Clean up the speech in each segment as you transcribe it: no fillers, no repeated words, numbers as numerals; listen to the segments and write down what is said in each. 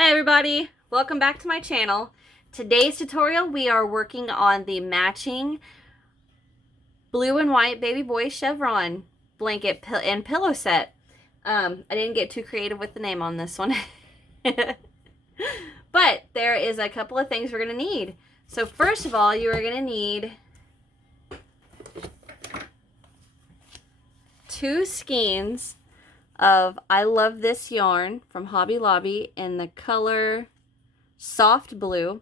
Hi everybody, welcome back to my channel. Today's tutorial we are working on the matching blue and white baby boy chevron blanket and pillow set. I didn't get too creative with the name on this one. But there is a couple of things we're going to need. So first of all, you are going to need 2 skeins of I Love This yarn from Hobby Lobby in the color soft blue.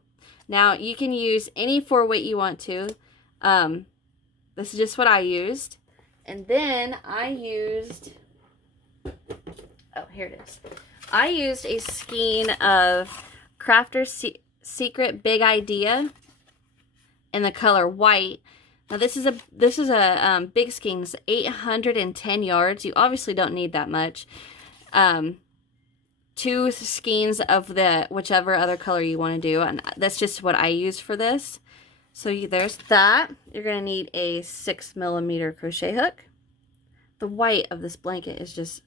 Now you can use any 4-weight you want to. This is just what I used. And then I used, oh, here it is. I used a skein of Crafter's Secret Big Idea in the color white. Now this is a big skein. It's 810 yards. You obviously don't need that much. 2 skeins of the whichever other color you want to do, and that's just what I used for this. So there's that. You're going to need a 6mm crochet hook. The white of this blanket is just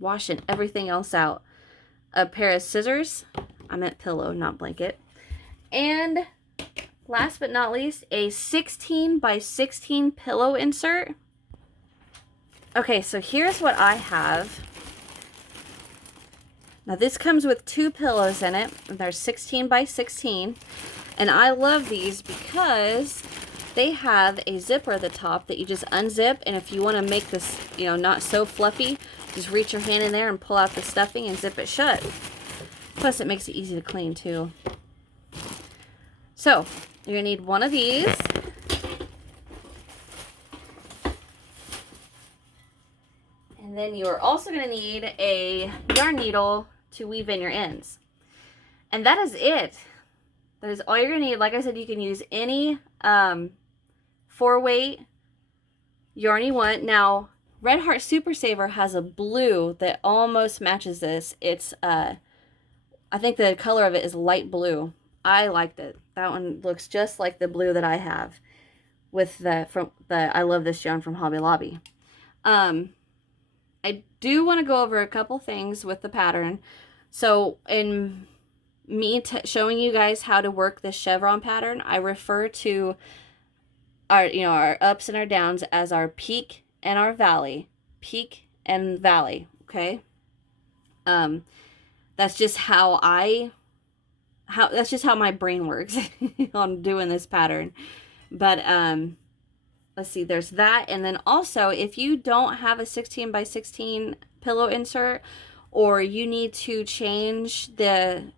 washing everything else out. A pair of scissors. I meant pillow, not blanket. And last but not least, a 16 by 16 pillow insert. Okay, so here's what I have. Now this comes with 2 pillows in it, and they're 16 by 16. And I love these because they have a zipper at the top that you just unzip, and if you want to make this, not so fluffy, just reach your hand in there and pull out the stuffing and zip it shut. Plus it makes it easy to clean too. So you're going to need one of these. And then you're also going to need a yarn needle to weave in your ends. And that is it. That is all you're going to need. Like I said, you can use any 4-weight yarn you want. Now, Red Heart Super Saver has a blue that almost matches this. It's, I think the color of it is light blue. I liked it. That one looks just like the blue that I have with the I Love This yarn from Hobby Lobby. I do want to go over a couple things with the pattern. So in me showing you guys how to work this chevron pattern, I refer to our ups and our downs as our peak and our valley. Peak and valley, okay? That's just how that's just how my brain works on doing this pattern. But let's see, there's that. And then also, if you don't have a 16 by 16 pillow insert, or you need to change the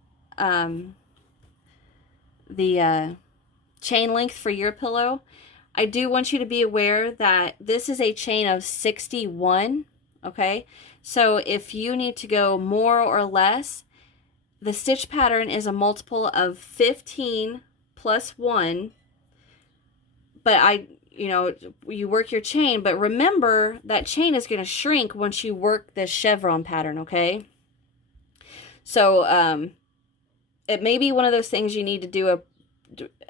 chain length for your pillow, I do want you to be aware that this is a chain of 61, okay? So if you need to go more or less, the stitch pattern is a multiple of 15 plus 1, but you work your chain, but remember that chain is going to shrink once you work this chevron pattern, okay? So it may be one of those things you need to do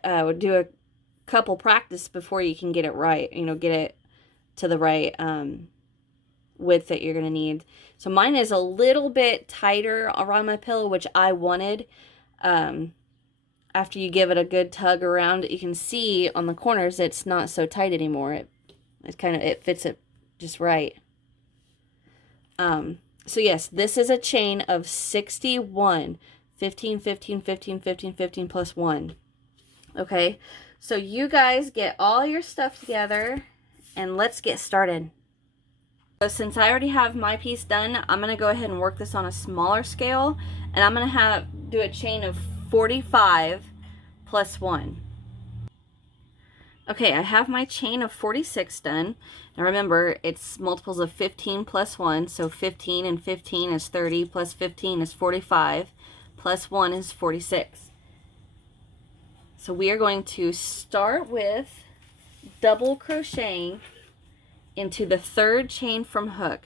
a couple practice before you can get it right, get it to the right width that you're going to need. So mine is a little bit tighter around my pillow, which I wanted. After you give it a good tug around, you can see on the corners it's not so tight anymore. It fits it just right. So yes, this is a chain of 61. 15, 15, 15, 15, 15 plus 1. Okay, so you guys get all your stuff together and let's get started. So since I already have my piece done, I'm going to go ahead and work this on a smaller scale, and I'm going to do a chain of 45 plus 1. Okay, I have my chain of 46 done. Now remember, it's multiples of 15 plus 1, so 15 and 15 is 30, plus 15 is 45, plus 1 is 46. So we are going to start with double crocheting into the 3rd chain from hook.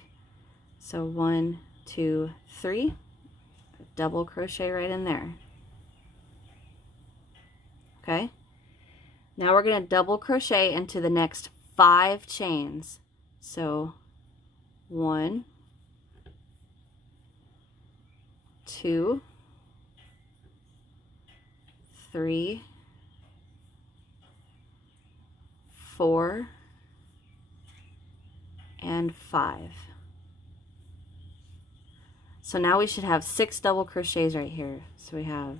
So 1, 2, 3, double crochet right in there. Okay, now we're going to double crochet into the next 5 chains. So 1, 2, 3, 4, and 5. So now we should have 6 double crochets right here. So we have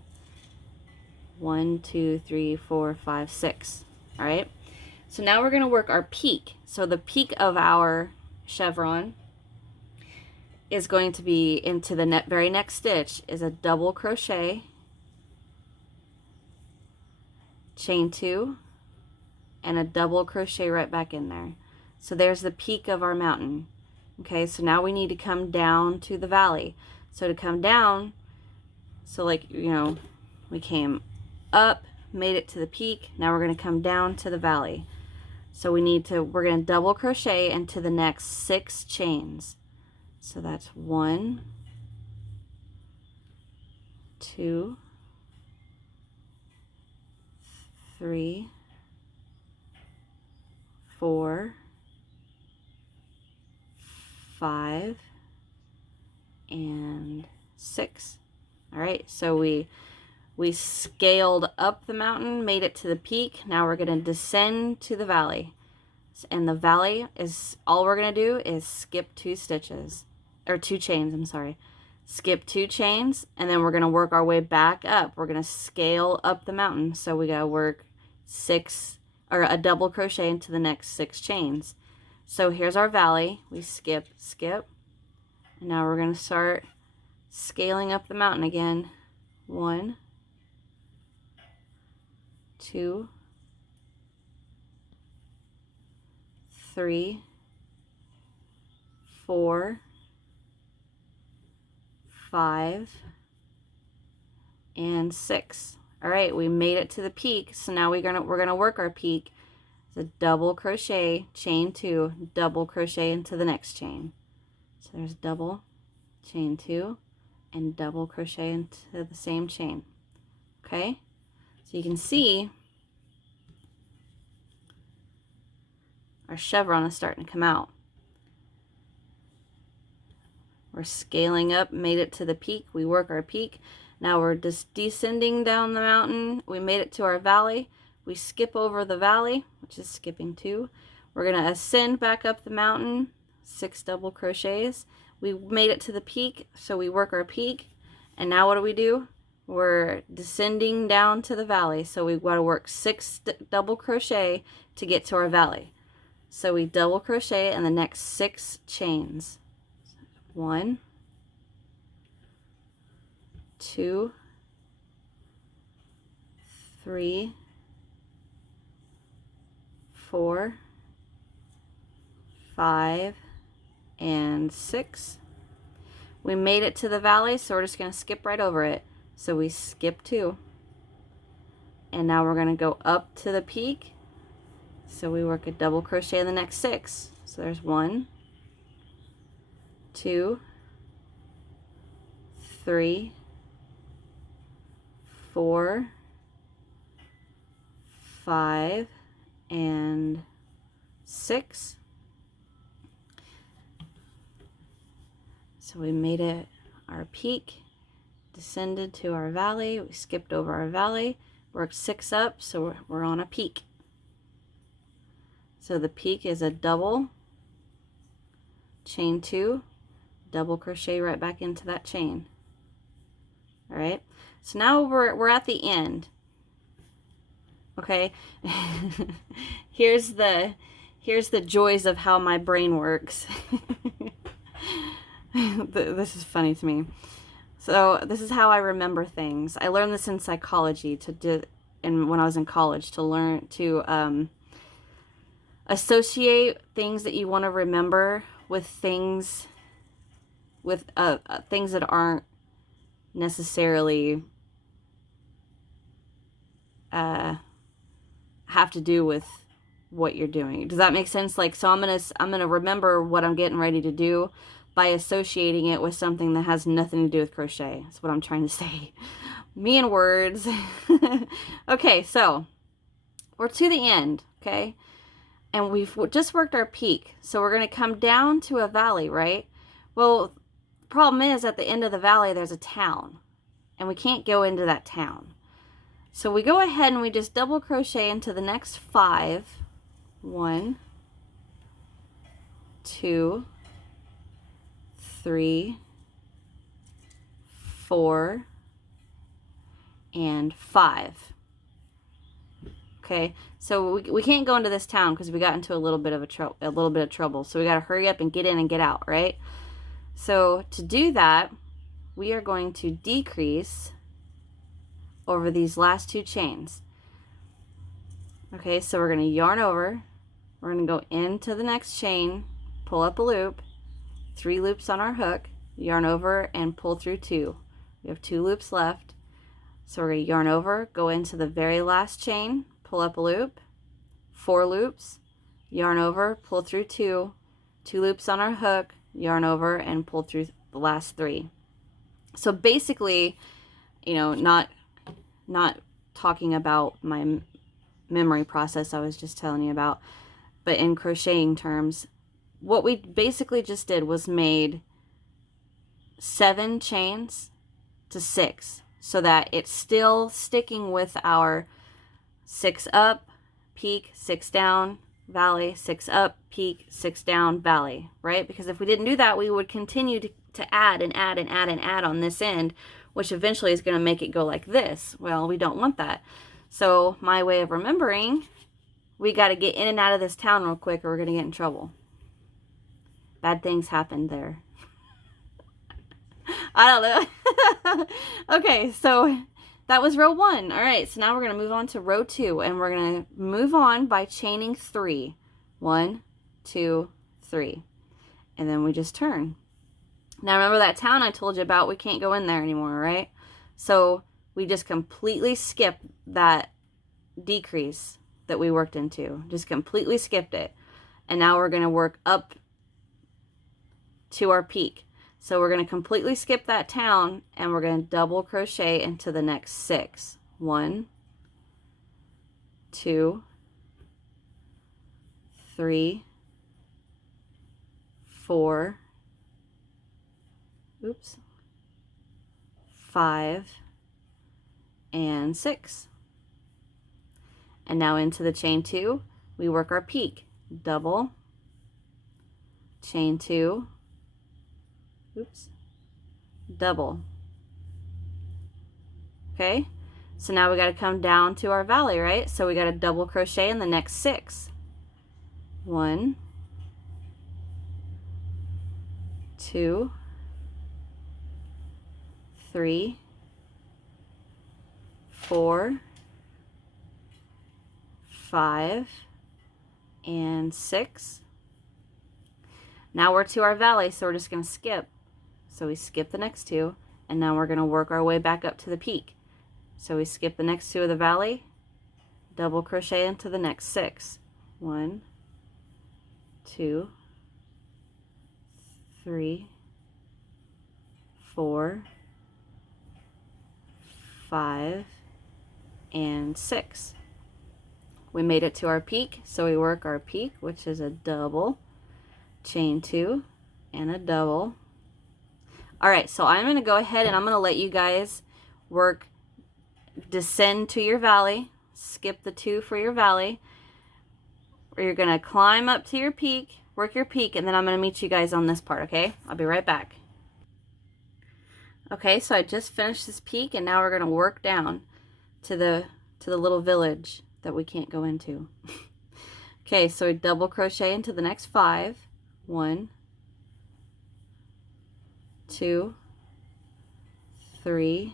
1, 2, 3, 4, 5, 6. All right. So now we're going to work our peak. So the peak of our chevron is going to be into the very next stitch is a double crochet, chain 2, and a double crochet right back in there. So there's the peak of our mountain. Okay, so now we need to come down to the valley. So to come down, so like, you know, we came up, made it to the peak, now we're going to come down to the valley. So we're going to double crochet into the next 6 chains. So that's 1, 2, 3, 4, 5, and 6. All right, so we scaled up the mountain, made it to the peak. Now we're going to descend to the valley. And the valley is, all we're going to do is skip 2 stitches, or 2 chains, I'm sorry. Skip 2 chains, and then we're going to work our way back up. We're going to scale up the mountain. So we got to work 6, or a double crochet into the next 6 chains. So here's our valley. We skip, skip. And now we're going to start scaling up the mountain again. 1, 2, 3, 4, 5, and 6. All right, we made it to the peak. So now we're gonna work our peak. It's a double crochet, chain 2, double crochet into the next chain. So there's double, chain 2, and double crochet into the same chain. Okay, so you can see our chevron is starting to come out. We're scaling up, made it to the peak. We work our peak. Now we're just descending down the mountain. We made it to our valley. We skip over the valley, which is skipping 2. We're going to ascend back up the mountain, 6 double crochets. We made it to the peak, so we work our peak. And now what do? We're descending down to the valley. So we've got to work 6 double crochet to get to our valley. So we double crochet in the next 6 chains. 1, 2, 3, 4, 5, and 6. We made it to the valley, so we're just going to skip right over it. So we skip 2. And now we're going to go up to the peak. So we work a double crochet in the next 6. So there's 1, 2, 3, 4, 5, and 6. So we made it our peak, descended to our valley, we skipped over our valley, worked 6 up, so we're on a peak. So the peak is a double, chain 2, double crochet right back into that chain. All right, so now we're at the end. Okay, here's the joys of how my brain works. This is funny to me. So this is how I remember things. I learned this in psychology and when I was in college, to learn to associate things that you want to remember with things that aren't necessarily have to do with what you're doing. Does that make sense? Like, so I'm gonna remember what I'm getting ready to do by associating it with something that has nothing to do with crochet. That's what I'm trying to say. Me and words. Okay, so we're to the end, okay? And we've just worked our peak. So we're going to come down to a valley, right? Well, the problem is at the end of the valley, there's a town. And we can't go into that town. So we go ahead and we just double crochet into the next 5. 1, 2, 3, 4, and 5. Okay, so we can't go into this town because we got into a little bit of trouble. So we got to hurry up and get in and get out, right? So to do that, we are going to decrease over these last 2 chains. Okay, so we're going to yarn over. We're going to go into the next chain, pull up a loop, 3 loops on our hook, yarn over and pull through 2. We have 2 loops left. So we're going to yarn over, go into the very last chain, pull up a loop, 4 loops, yarn over, pull through 2, 2 loops on our hook, yarn over and pull through the last 3. So basically, you know, not talking about my memory process I was just telling you about, but in crocheting terms, what we basically just did was made 7 chains to 6, so that it's still sticking with our 6 up, peak, 6 down, valley, 6 up, peak, 6 down, valley, right? Because if we didn't do that, we would continue to add and add and add and add on this end, which eventually is going to make it go like this. Well, we don't want that. So my way of remembering, we got to get in and out of this town real quick or we're going to get in trouble. Bad things happened there. I don't know. Okay, so that was row 1. All right, so now we're going to move on to row 2, and we're going to move on by chaining 3. 1, 2, 3. And then we just turn. Now remember that town I told you about? We can't go in there anymore, right? So we just completely skipped that decrease that we worked into. Just completely skipped it. And now we're going to work up to our peak. So we're going to completely skip that town and we're going to double crochet into the next 6. 1, 2, 3, 4, 5, and 6. And now into the chain 2, we work our peak. Double, chain 2, double. Okay, so now we got to come down to our valley, right? So we got to double crochet in the next 6. 1, 2, 3, 4, 5, and 6. Now we're to our valley, so we're just going to skip. So we skip the next 2, and now we're going to work our way back up to the peak. So we skip the next 2 of the valley, double crochet into the next 6. 1, 2, 3, 4, 5, and 6. We made it to our peak, so we work our peak, which is a double, chain 2, and a double. All right, so I'm going to go ahead and I'm going to let you guys work, descend to your valley, skip the 2 for your valley, or you're going to climb up to your peak, work your peak, and then I'm going to meet you guys on this part, okay? I'll be right back. Okay, so I just finished this peak, and now we're going to work down to the little village that we can't go into. Okay, so we double crochet into the next 5. 1, 2, 3,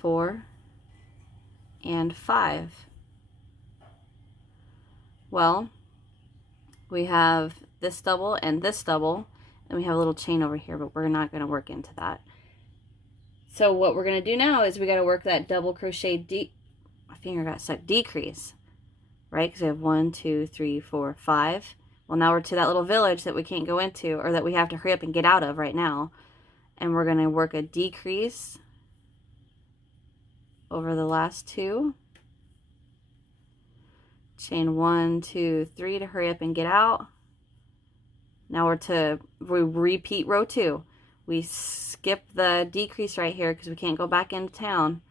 4, and 5. Well, we have this double and this double, and we have a little chain over here, but we're not going to work into that. So what we're going to do now is we got to work that double crochet, my finger got stuck, decrease, right? Because we have 1, 2, 3, 4, 5. Well, now we're to that little village that we can't go into, or that we have to hurry up and get out of right now. And we're going to work a decrease over the last 2. Chain 1, 2, 3 to hurry up and get out. Now we repeat row 2. we skip the decrease right here because we can't go back into town,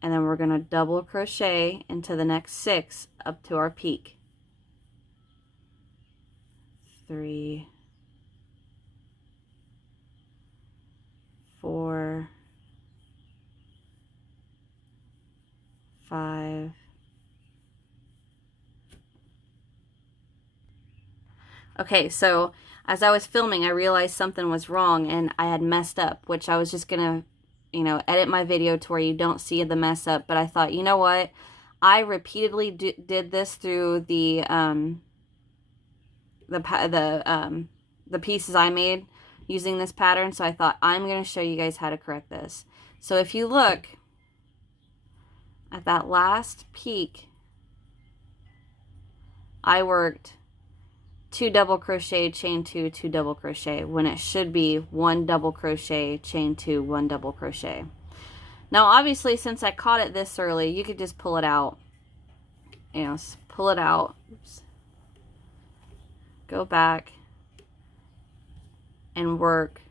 and then we're going to double crochet into the next 6 up to our peak. 3, 4, 5, okay, so as I was filming, I realized something was wrong and I had messed up, which I was just gonna, you know, edit my video to where you don't see the mess up. But I thought, you know what? I repeatedly did this through the pieces I made using this pattern. So I thought I'm gonna show you guys how to correct this. So if you look at that last peak, I worked 2 double crochet, chain 2, 2 double crochet, when it should be 1 double crochet, chain 2, 1 double crochet. Now obviously, since I caught it this early, you could just pull it out, you know, pull it out. Oops. Go back and work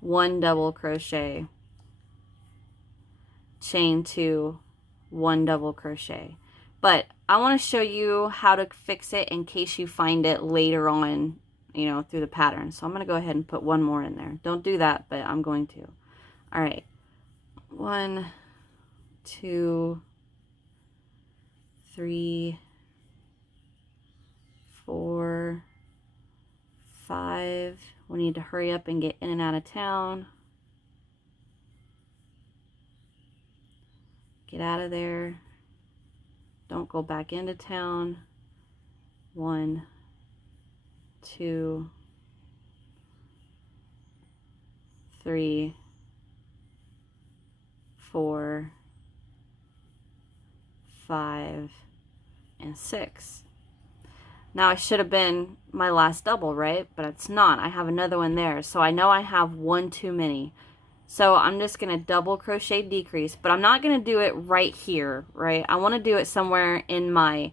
1 double crochet, chain 2, 1 double crochet. But I want to show you how to fix it in case you find it later on, you know, through the pattern. So I'm going to go ahead and put 1 more in there. Don't do that, but I'm going to. All right. 1, 2, 3, 4, 5. We need to hurry up and get in and out of town. Get out of there. Don't go back into town. 1, 2, 3, 4, 5, and 6. Now I should have been my last double, right? But it's not. I have another one there. So I know I have 1 too many. So I'm just going to double crochet decrease, but I'm not going to do it right here, right? I want to do it somewhere in my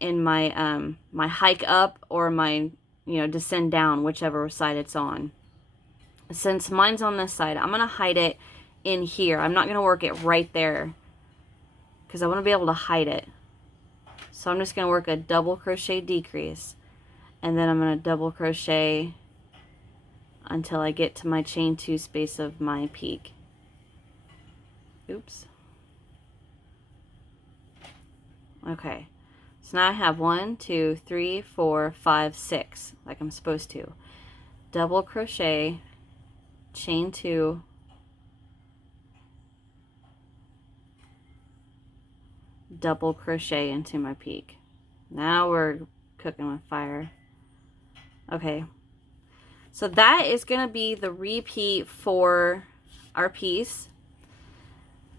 my hike up or my, you know, descend down, whichever side it's on. Since mine's on this side, I'm going to hide it in here. I'm not going to work it right there because I want to be able to hide it. So I'm just going to work a double crochet decrease, and then I'm going to double crochet until I get to my chain 2 space of my peak. Oops. Okay. So now I have 1, 2, 3, 4, 5, 6, like I'm supposed to. Double crochet, chain 2, double crochet into my peak. Now we're cooking with fire. Okay. So that is going to be the repeat for our piece.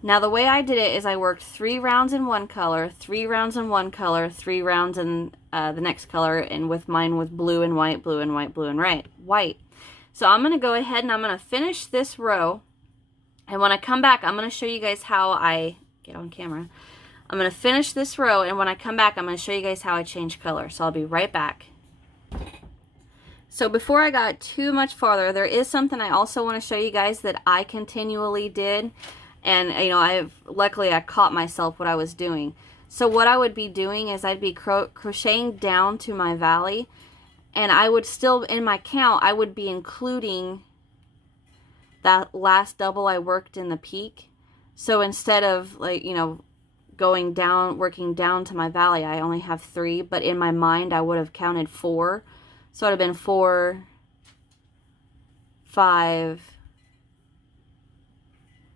Now the way I did it is I worked 3 rounds in one color, 3 rounds in one color, 3 rounds in the next color, and with mine with blue and white, blue and white, blue and white. So I'm going to go ahead and I'm going to finish this row, and when I come back I'm going to show you guys how I get on camera. I'm going to finish this row, and when I come back I'm going to show you guys how I change color. So I'll be right back. So before I got too much farther, there is something I also want to show you guys that I continually did. And, you know, luckily I caught myself what I was doing. So what I would be doing is I'd be crocheting down to my valley. And I would still, in my count, I would be including that last double I worked in the peak. So instead of, like, you know, going down, working down to my valley, I only have 3. But in my mind, I would have counted 4. So it would have been 4, 5,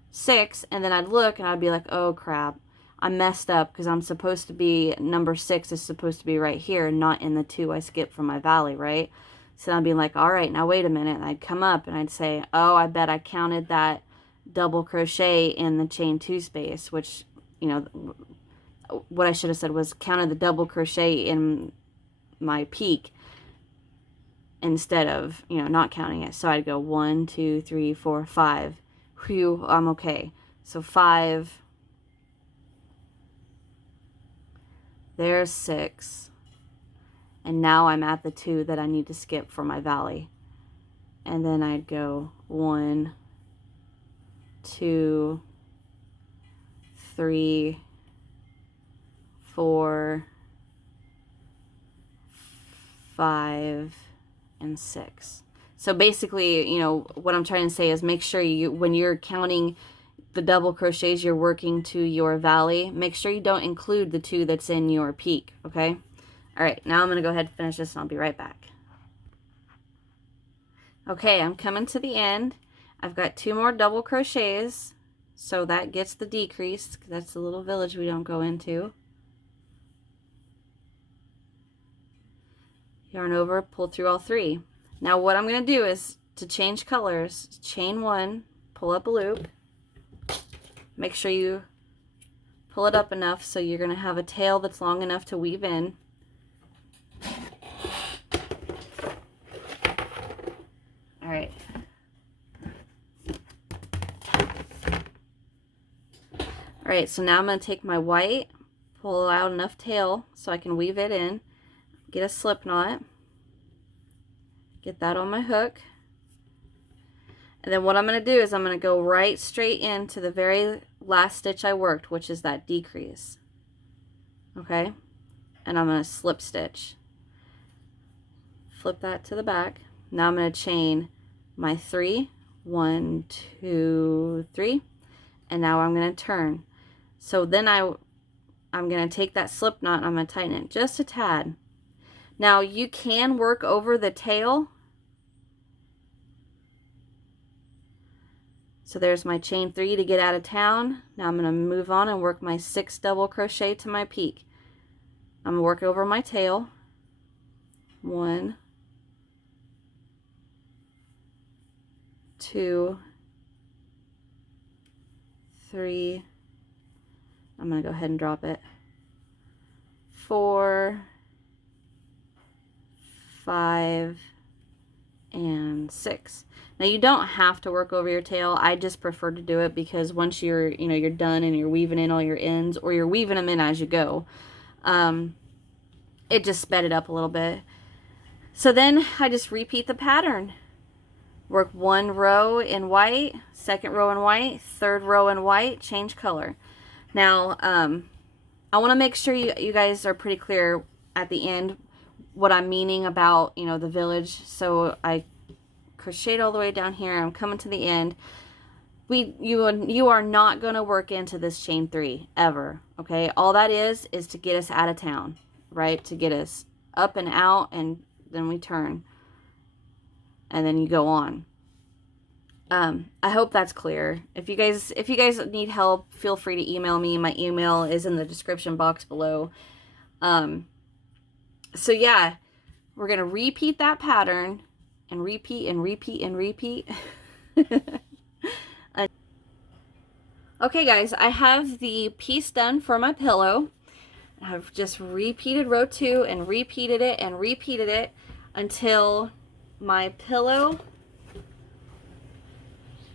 6, and then I'd look and I'd be like, oh crap, I messed up because I'm supposed to be, number 6 is supposed to be right here, not in the 2 I skipped from my valley, right? So I'd be like, all right, now wait a minute, and I'd come up and I'd say, oh, I bet I counted that double crochet in the chain 2 space, which, you know, what I should have said was counted the double crochet in my peak, instead of, you know, not counting it. So I'd go 1, 2, 3, 4, 5. Whew, I'm okay. So 5. There's 6. And now I'm at the 2 that I need to skip for my valley. and then I'd go 1, 2, 3, 4, 5, and 6. So basically, you know, what I'm trying to say is make sure you, when you're counting the double crochets you're working to your valley, make sure you don't include the 2 that's in your peak, okay? All right, now I'm going to go ahead and finish this and I'll be right back. Okay, I'm coming to the end. I've got 2 more double crochets, so that gets the decrease. That's the little village we don't go into. Yarn over, pull through all 3. Now what I'm going to do is to change colors, chain 1, pull up a loop. Make sure you pull it up enough so you're going to have a tail that's long enough to weave in. All right. All right, so now I'm going to take my white, pull out enough tail so I can weave it in, get a slip knot, get that on my hook. And then what I'm going to do is I'm going to go right straight into the very last stitch I worked, which is that decrease. Okay? And I'm going to slip stitch. Flip that to the back. Now I'm going to chain my 3, 1, 2, 3, and now I'm going to turn. So then I'm going to take that slip knot and I'm going to tighten it just a tad. Now you can work over the tail. So there's my chain 3 to get out of town. Now I'm going to move on and work my 6 double crochet to my peak. I'm going to work over my tail. 1, 2, 3. I'm going to go ahead and drop it. 4, 5, and 6. Now you don't have to work over your tail. I just prefer to do it because once you're done and you're weaving in all your ends, or you're weaving them in as you go, it just sped it up a little bit. So then I just repeat the pattern. Work 1 row in white, 2nd row in white, 3rd row in white, change color. Now I want to make sure you guys are pretty clear at the end what I'm meaning about, you know, the village. So I crocheted all the way down here. I'm coming to the end. You are not going to work into this chain 3 ever, okay? All that is to get us out of town, right? To get us up and out, and then we turn, and then you go on. I hope that's clear. If you guys need help, feel free to email me. My email is in the description box below. So yeah, we're gonna repeat that pattern and repeat and repeat and repeat. Okay guys, I have the piece done for my pillow. I've just repeated row 2 and repeated it until my pillow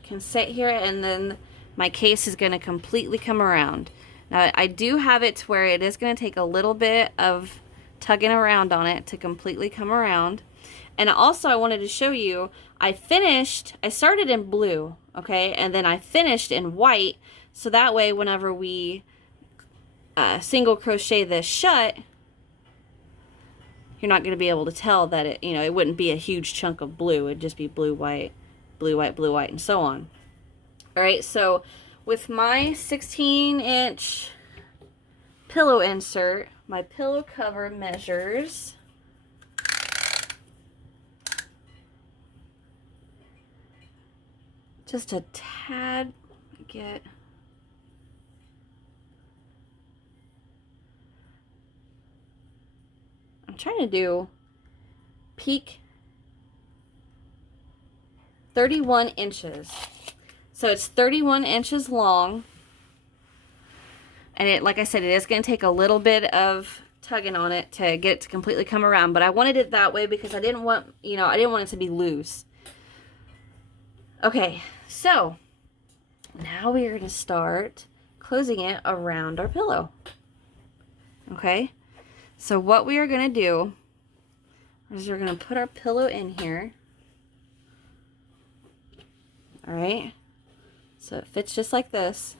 can sit here, and then my case is going to completely come around. Now I do have it to where it is going to take a little bit of tugging around on it to completely come around. And also I wanted to show you, I started in blue, okay, and then I finished in white, so that way whenever we single crochet this shut, you're not going to be able to tell that it wouldn't be a huge chunk of blue. It'd just be blue, white, blue, white, blue, white, and so on. All right, so with my 16-inch pillow insert, my pillow cover measures just a tad. I'm trying to do peak 31 inches. So it's 31 inches long. And like I said, it is going to take a little bit of tugging on it to get it to completely come around. But I wanted it that way because I didn't want it to be loose. Okay, so now we are going to start closing it around our pillow. Okay, so what we are going to do is we're going to put our pillow in here. All right, so it fits just like this.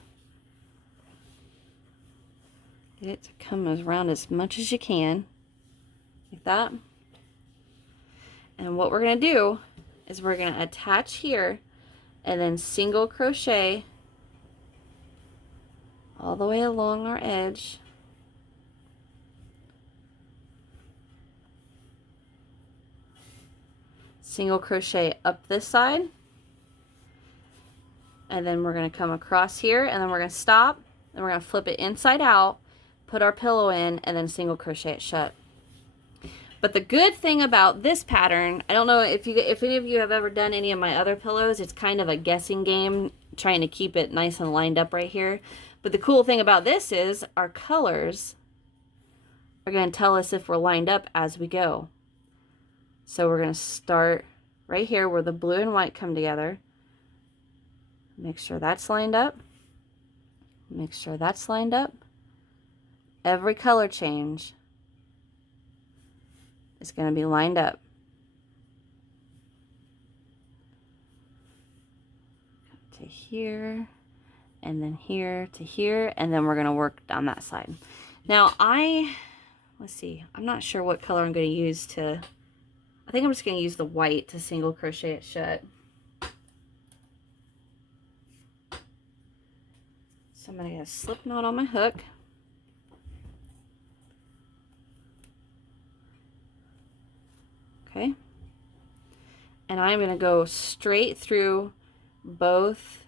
Get it to come around as much as you can, like that. And what we're going to do is we're going to attach here and then single crochet all the way along our edge. Single crochet up this side. And then we're going to come across here, and then we're going to stop, and we're going to flip it inside out, put our pillow in, and then single crochet it shut. But the good thing about this pattern, I don't know if any of you have ever done any of my other pillows, it's kind of a guessing game, trying to keep it nice and lined up right here. But the cool thing about this is our colors are going to tell us if we're lined up as we go. So we're going to start right here where the blue and white come together. Make sure that's lined up. Make sure that's lined up. Every color change is going to be lined up. To here, and then here to here, and then we're going to work down that side. Now let's see, I'm not sure what color I'm going to use to, I think I'm just going to use the white to single crochet it shut. So I'm going to get a slip knot on my hook. Okay. And I'm going to go straight through both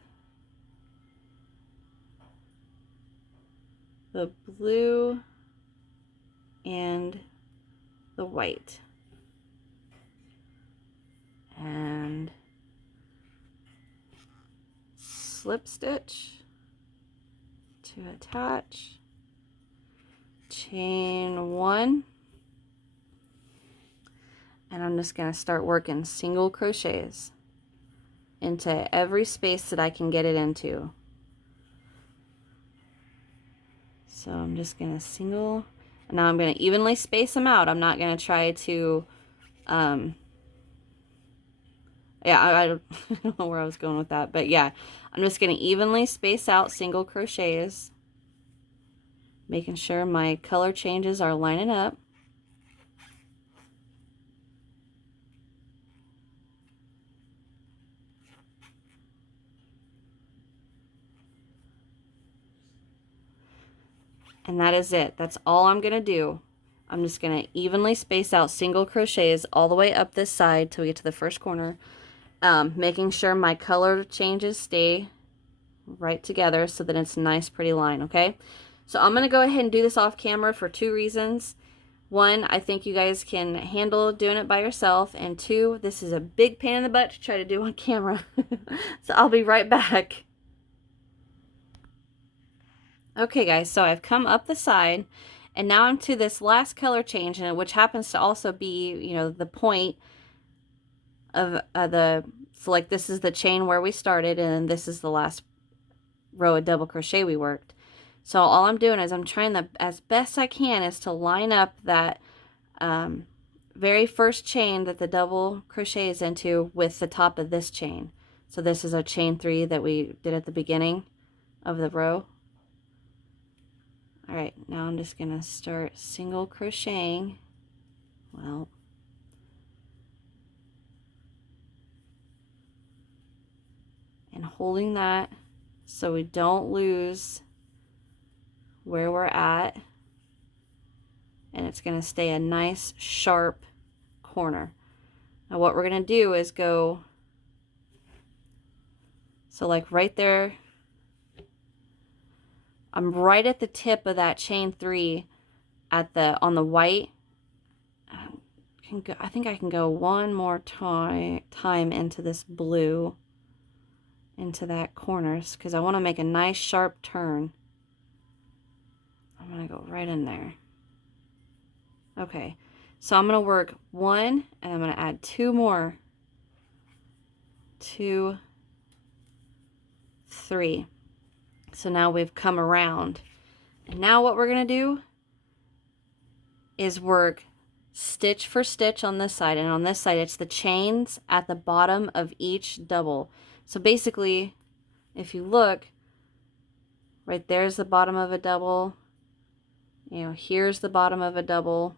the blue and the white. And slip stitch to attach, chain one, and I'm just going to start working single crochets into every space that I can get it into. So I'm just going to single, and now I'm going to evenly space them out. I'm not going to try to yeah, I don't know where I was going with that, but yeah, I'm just going to evenly space out single crochets, making sure my color changes are lining up. And that is it. That's all I'm going to do. I'm just going to evenly space out single crochets all the way up this side till we get to the first corner. Making sure my color changes stay right together so that it's a nice pretty line, okay? So I'm going to go ahead and do this off camera for two reasons. One, I think you guys can handle doing it by yourself, and two, this is a big pain in the butt to try to do on camera. So I'll be right back. Okay guys, so I've come up the side, and now I'm to this last color change, which happens to also be, you know, the point of so like this is the chain where we started, and this is the last row of double crochet we worked. So all I'm doing is I'm trying as best I can is to line up that very first chain that the double crochet is into with the top of this chain. So this is a chain 3 that we did at the beginning of the row. All right, now I'm just gonna start single crocheting. Well, and holding that so we don't lose where we're at, and it's going to stay a nice sharp corner. Now what we're going to do is go, so like right there, I'm right at the tip of that chain 3 at on the white. I think I can go one more time into this blue, into that corners, because I want to make a nice sharp turn. I'm going to go right in there. Okay, so I'm going to work 1, and I'm going to add 2 more. 2, 3. So now we've come around. And now what we're going to do is work stitch for stitch on this side, and on this side it's the chains at the bottom of each double. So basically, if you look, right there's the bottom of a double, you know, here's the bottom of a double.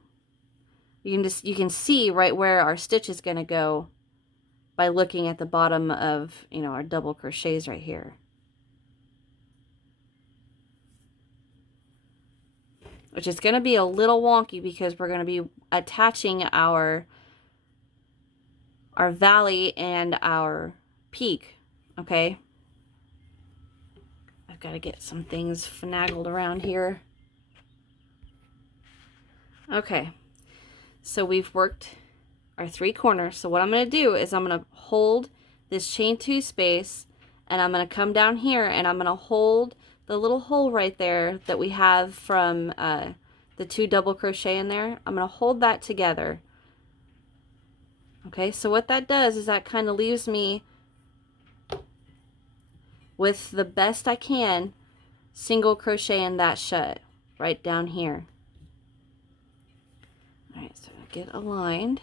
You can see right where our stitch is going to go by looking at the bottom of, you know, our double crochets right here. Which is going to be a little wonky because we're going to be attaching our valley and our peak, okay? I've got to get some things finagled around here. Okay, so we've worked our 3 corners. So what I'm going to do is I'm going to hold this chain 2 space, and I'm going to come down here and I'm going to hold the little hole right there that we have from the 2 double crochet in there. I'm going to hold that together. Okay, so what that does is that kind of leaves me with the best I can single crochet in that shut right down here. All right, so I get aligned.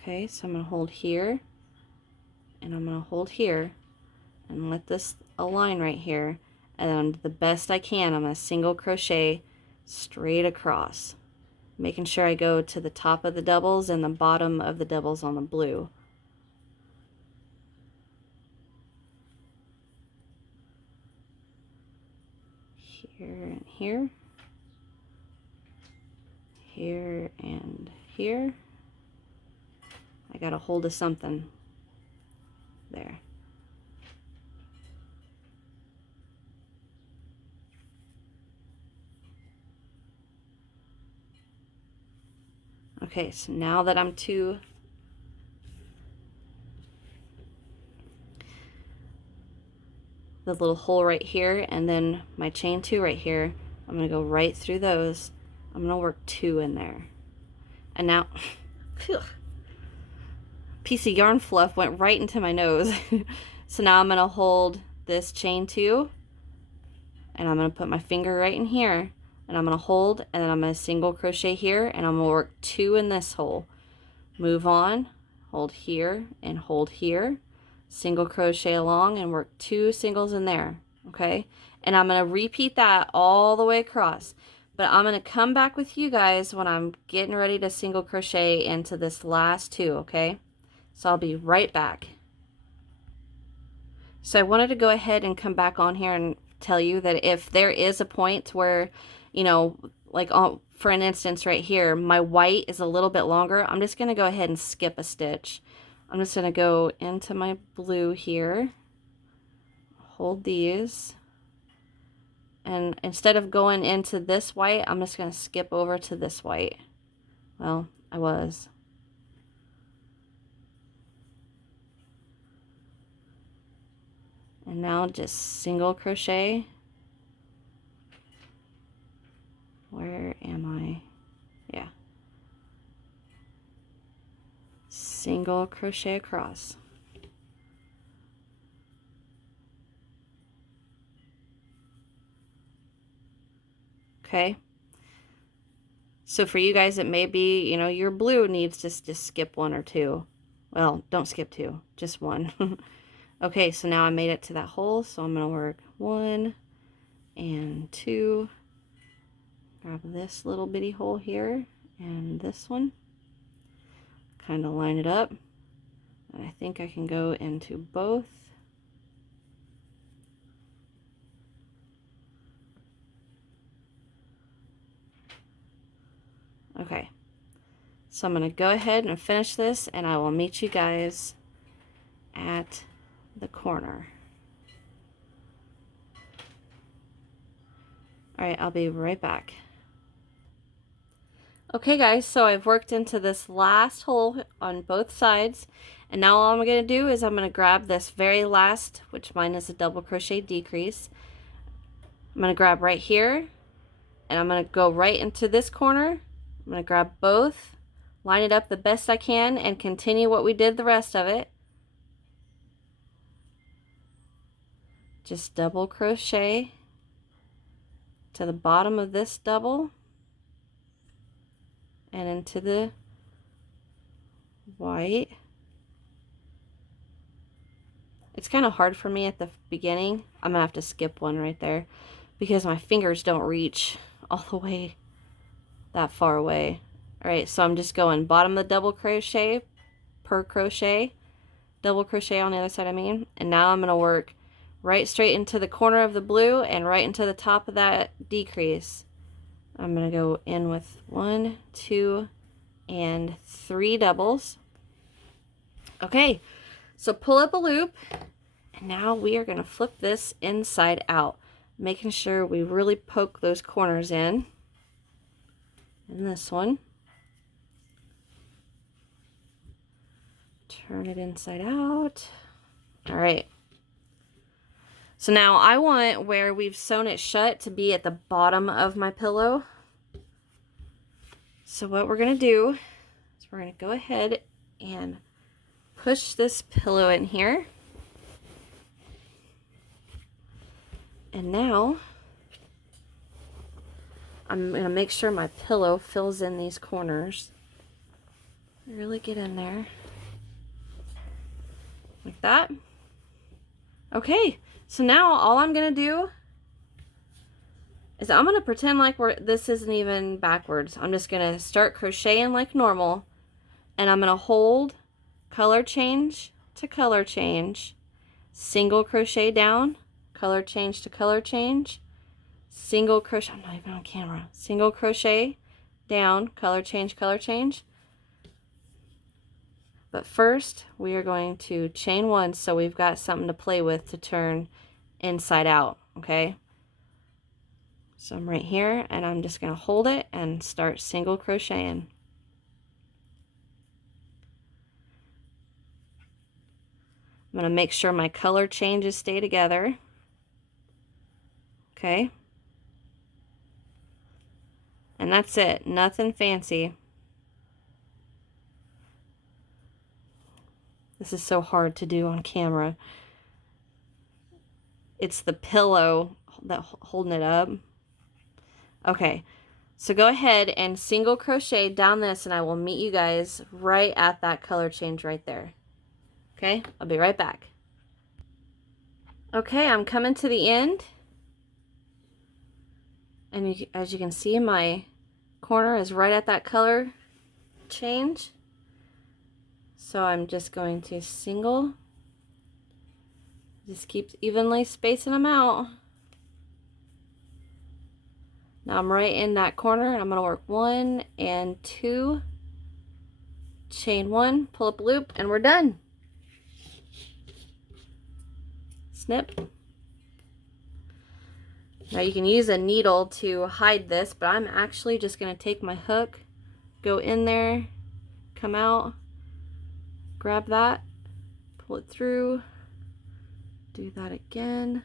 Okay, so I'm going to hold here, and I'm going to hold here, and let this align right here, and then the best I can, I'm going to single crochet straight across, making sure I go to the top of the doubles and the bottom of the doubles on the blue. Here and here, here and here. I got a hold of something there. Okay, so now that I'm to the little hole right here and then my chain 2 right here, I'm going to go right through those. I'm going to work 2 in there. And now, phew, piece of yarn fluff went right into my nose. So now I'm going to hold this chain 2, and I'm going to put my finger right in here, and I'm going to hold, and then I'm going to single crochet here, and I'm going to work 2 in this hole. Move on, hold here and hold here, single crochet along and work 2 singles in there. Okay, and I'm going to repeat that all the way across, but I'm going to come back with you guys when I'm getting ready to single crochet into this last 2. Okay, so I'll be right back. So I wanted to go ahead and come back on here and tell you that if there is a point where, you know, like for an instance right here, my white is a little bit longer, I'm just going to go ahead and skip a stitch. I'm just going to go into my blue here, hold these, and instead of going into this white, I'm just going to skip over to this white. Well, I was. And now just single crochet. Where am I? Yeah. Single crochet across. Okay. So for you guys, it may be, you know, your blue needs to just skip 1 or 2. Well, don't skip 2, just 1. Okay, so now I made it to that hole, so I'm going to work 1 and 2. Grab this little bitty hole here and this one. Kind of line it up. And I think I can go into both. Okay, so I'm going to go ahead and finish this, and I will meet you guys at the corner. Alright, I'll be right back. Okay guys, so I've worked into this last hole on both sides, and now all I'm going to do is I'm going to grab this very last, which mine is a double crochet decrease. I'm going to grab right here, and I'm going to go right into this corner. I'm going to grab both, line it up the best I can, and continue what we did the rest of it. Just double crochet to the bottom of this double and into the white. It's kind of hard for me at the beginning. I'm gonna have to skip one right there because my fingers don't reach all the way that far away. All right, so I'm just going bottom of the double crochet per crochet, double crochet on the other side, I mean, and now I'm gonna work right straight into the corner of the blue and right into the top of that decrease. I'm gonna go in with 1, 2, and 3 doubles. Okay, so pull up a loop, and now we are gonna flip this inside out, making sure we really poke those corners in this one. Turn it inside out. All right. So now I want where we've sewn it shut to be at the bottom of my pillow. So what we're going to do is we're going to go ahead and push this pillow in here. And now I'm going to make sure my pillow fills in these corners. Really get in there. Like that. Okay, so now all I'm going to do is I'm going to pretend like this isn't even backwards. I'm just going to start crocheting like normal, and I'm going to hold color change to color change, single crochet down, color change to color change, single crochet, I'm not even on camera, single crochet down, color change, color change. But first, we are going to chain 1 so we've got something to play with to turn inside out, okay? So I'm right here, and I'm just going to hold it and start single crocheting. I'm going to make sure my color changes stay together, okay? And that's it, nothing fancy. This is so hard to do on camera. It's the pillow that holding it up. Okay, so go ahead and single crochet down this, and I will meet you guys right at that color change right there. Okay, I'll be right back. Okay, I'm coming to the end. And as you can see, my corner is right at that color change. So I'm just going to single, just keep evenly spacing them out. Now I'm right in that corner, and I'm going to work 1 and 2, chain 1, pull up a loop, and we're done. Snip. Now you can use a needle to hide this, but I'm actually just going to take my hook, go in there, come out, grab that, pull it through, do that again.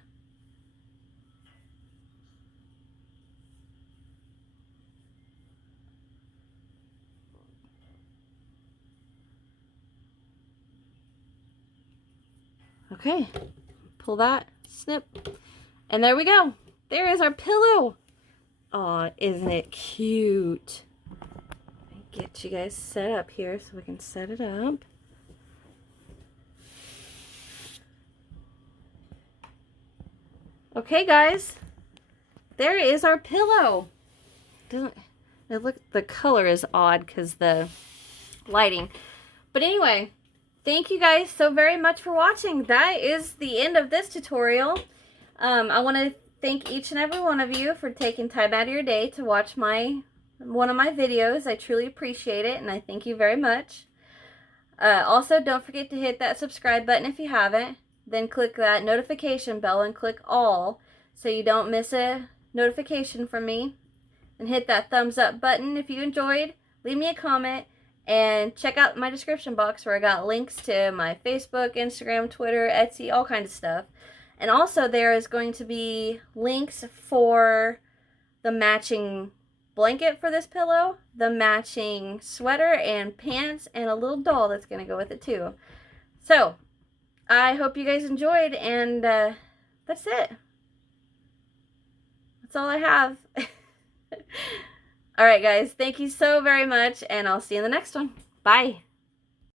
Okay, pull that, snip, and there we go. There is our pillow. Aw, isn't it cute? Let me get you guys set up here so we can set it up. Okay, guys, there is our pillow. Doesn't it look? The color is odd because the lighting. But anyway, thank you guys so very much for watching. That is the end of this tutorial. I want to thank each and every one of you for taking time out of your day to watch one of my videos. I truly appreciate it, and I thank you very much. Also, don't forget to hit that subscribe button if you haven't. Then click that notification bell and click all so you don't miss a notification from me. And hit that thumbs up button if you enjoyed. Leave me a comment and check out my description box where I got links to my Facebook, Instagram, Twitter, Etsy, all kinds of stuff. And also there is going to be links for the matching blanket for this pillow, the matching sweater and pants, and a little doll that's going to go with it too. So, I hope you guys enjoyed, and that's it. That's all I have. All right, guys. Thank you so very much, and I'll see you in the next one. Bye.